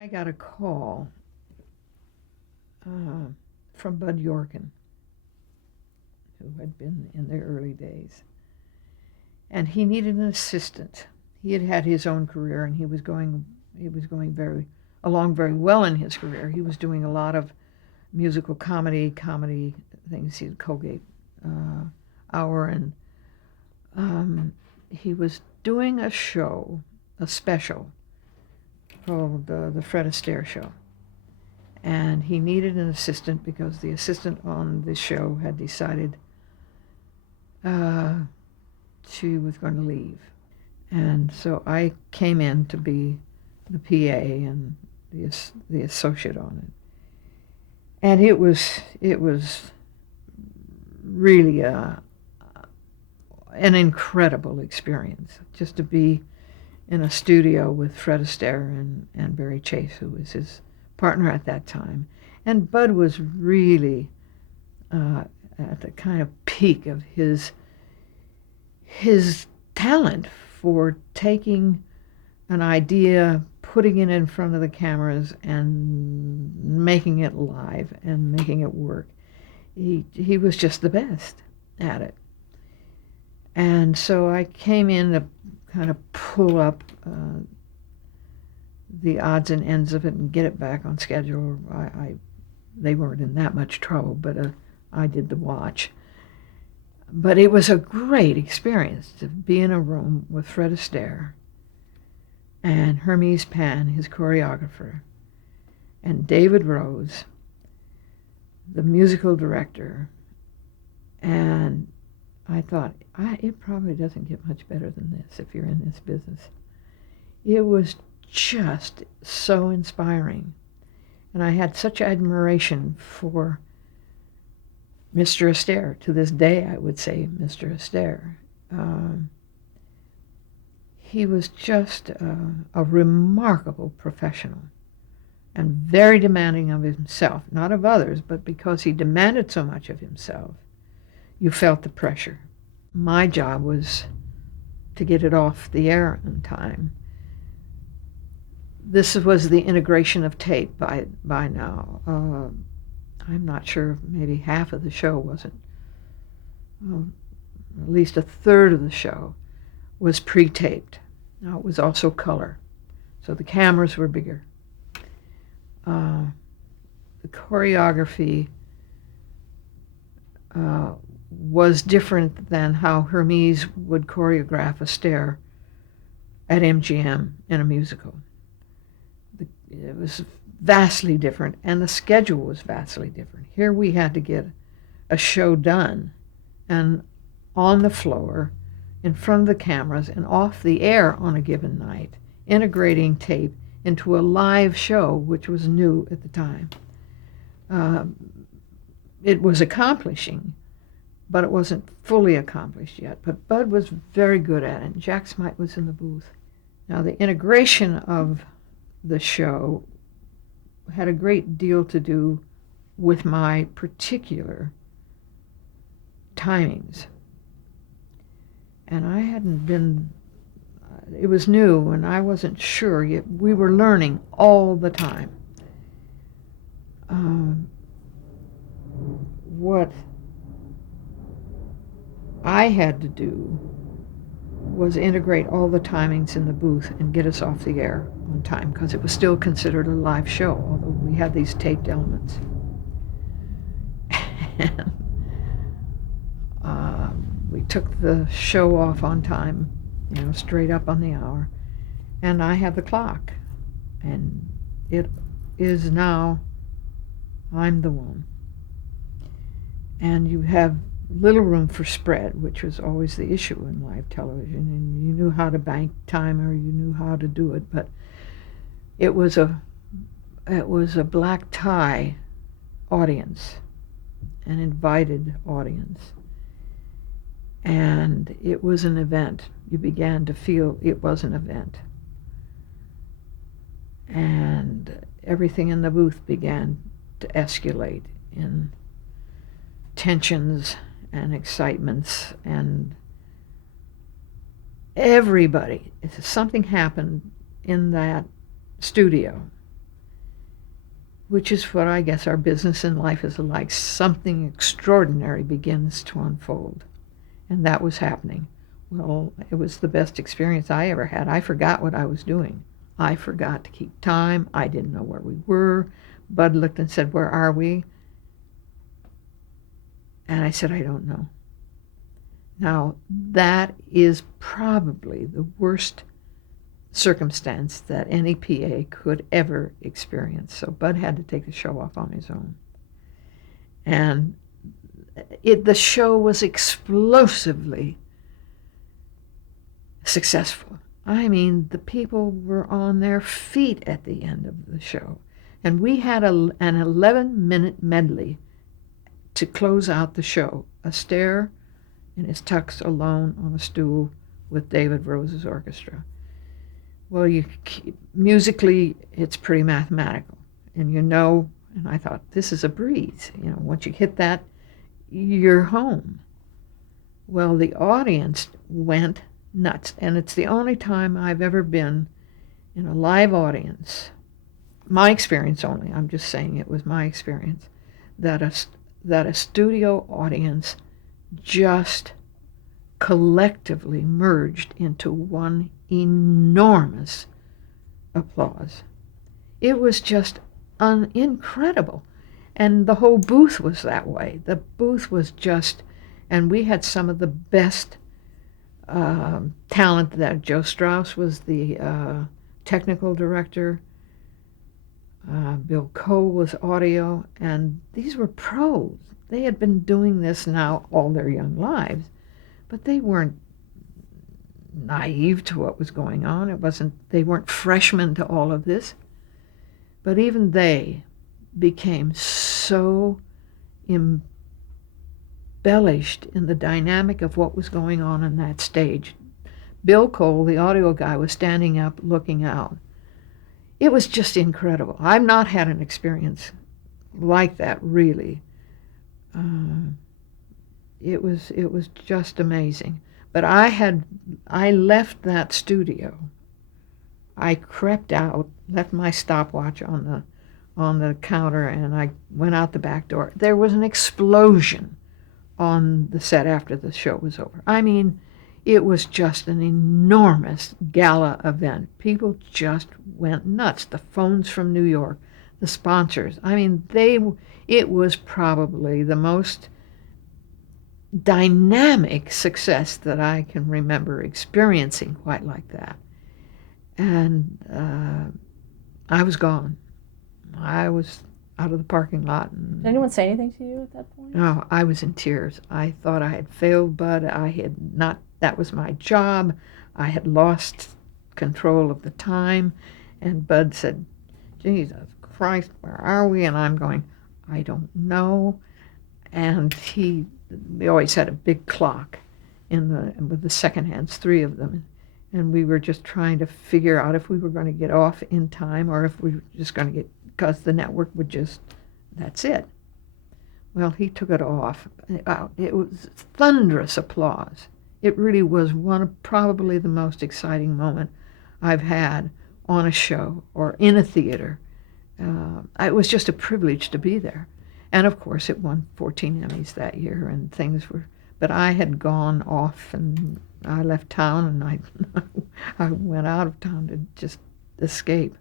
I got a call from Bud Yorkin, who had been in the early days, and he needed an assistant. He had had his own career, and he was going very well in his career. He was doing a lot of musical comedy things. He had Colgate Hour, and he was doing a special called the Fred Astaire Show. And he needed an assistant because the assistant on the show had decided uh, she was going to leave. And so I came in to be the PA and the associate on it. And it was really an incredible experience just to be in a studio with Fred Astaire and Barry Chase, who was his partner at that time. And Bud was really at the kind of peak of his talent for taking an idea, putting it in front of the cameras, and making it live and making it work. He was just the best at it. And so I came in to kind of pull up the odds and ends of it and get it back on schedule. They weren't in that much trouble, but I did the watch. But it was a great experience to be in a room with Fred Astaire and Hermes Pan, his choreographer, and David Rose, the musical director. And I thought, it probably doesn't get much better than this if you're in this business. It was just so inspiring. And I had such admiration for Mr. Astaire. To this day, I would say Mr. Astaire. He was just a remarkable professional and very demanding of himself, not of others, but because he demanded so much of himself, you felt the pressure. My job was to get it off the air in time. This was the integration of tape by now. I'm not sure, maybe half of the show wasn't. Well, at least a third of the show was pre-taped. Now it was also color, so the cameras were bigger. The choreography was different than how Hermes would choreograph Astaire at MGM in a musical. It was vastly different, and the schedule was vastly different. Here we had to get a show done and on the floor, in front of the cameras, and off the air on a given night, integrating tape into a live show, which was new at the time. It was accomplishing, but it wasn't fully accomplished yet. But Bud was very good at it, and Jack Smite was in the booth. Now, the integration of the show had a great deal to do with my particular timings. And I hadn't been, it was new, and I wasn't sure yet. We were learning all the time. What I had to do was integrate all the timings in the booth and get us off the air on time, because it was still considered a live show, although we had these taped elements. And we took the show off on time, straight up on the hour, and I have the clock, and it is now, I'm the one. And you have little room for spread, which was always the issue in live television, and you knew how to bank time, or you knew how to do it, but it was a black tie audience, an invited audience, and it was an event. You began to feel it was an event, and everything in the booth began to escalate in tensions and excitements, and everybody, something happened in that studio which is what I guess our business in life is like. Something extraordinary begins to unfold. And that was happening. Well, it was the best experience I ever had. I forgot what I was doing. I forgot to keep time. I didn't know where we were. Bud looked and said, "Where are we?" And I said, "I don't know." Now, that is probably the worst circumstance that any PA could ever experience. So Bud had to take the show off on his own. And the show was explosively successful. I mean, the people were on their feet at the end of the show. And we had an 11-minute medley to close out the show. Astaire in his tux alone on a stool with David Rose's orchestra. Well, musically, it's pretty mathematical. And and I thought, this is a breeze. Once you hit that, you're home. Well, the audience went nuts. And it's the only time I've ever been in a live audience, my experience only, I'm just saying it was my experience, that a studio audience just collectively merged into one enormous applause. It was just incredible. And the whole booth was that way. The booth was just, and we had some of the best talent. That Joe Strauss was the technical director. Bill Cole was audio, and these were pros. They had been doing this now all their young lives, but they weren't naive to what was going on. They weren't freshmen to all of this. But even they became so embellished in the dynamic of what was going on that stage. Bill Cole, the audio guy, was standing up looking out. It was just incredible. I've not had an experience like that, really. It was just amazing. But I left that studio. I crept out, left my stopwatch on the counter, and I went out the back door. There was an explosion on the set after the show was over. I mean, it was just an enormous gala event. People just went nuts. The phones from New York, the sponsors. I mean, it was probably the most dynamic success that I can remember experiencing quite like that. And I was gone. I was out of the parking lot. Did anyone say anything to you at that point? No, I was in tears. I thought I had failed Bud. That was my job. I had lost control of the time. And Bud said, "Jesus Christ, where are we?" And I'm going, "I don't know." And we always had a big clock with the second hands, 3 of them. And we were just trying to figure out if we were going to get off in time or if we were just going to because the network would that's it. Well, he took it off. It was thunderous applause. It really was probably the most exciting moment I've had on a show or in a theater. It was just a privilege to be there. And of course, it won 14 Emmys that year, and but I had gone off, and I left town, and I went out of town to just escape.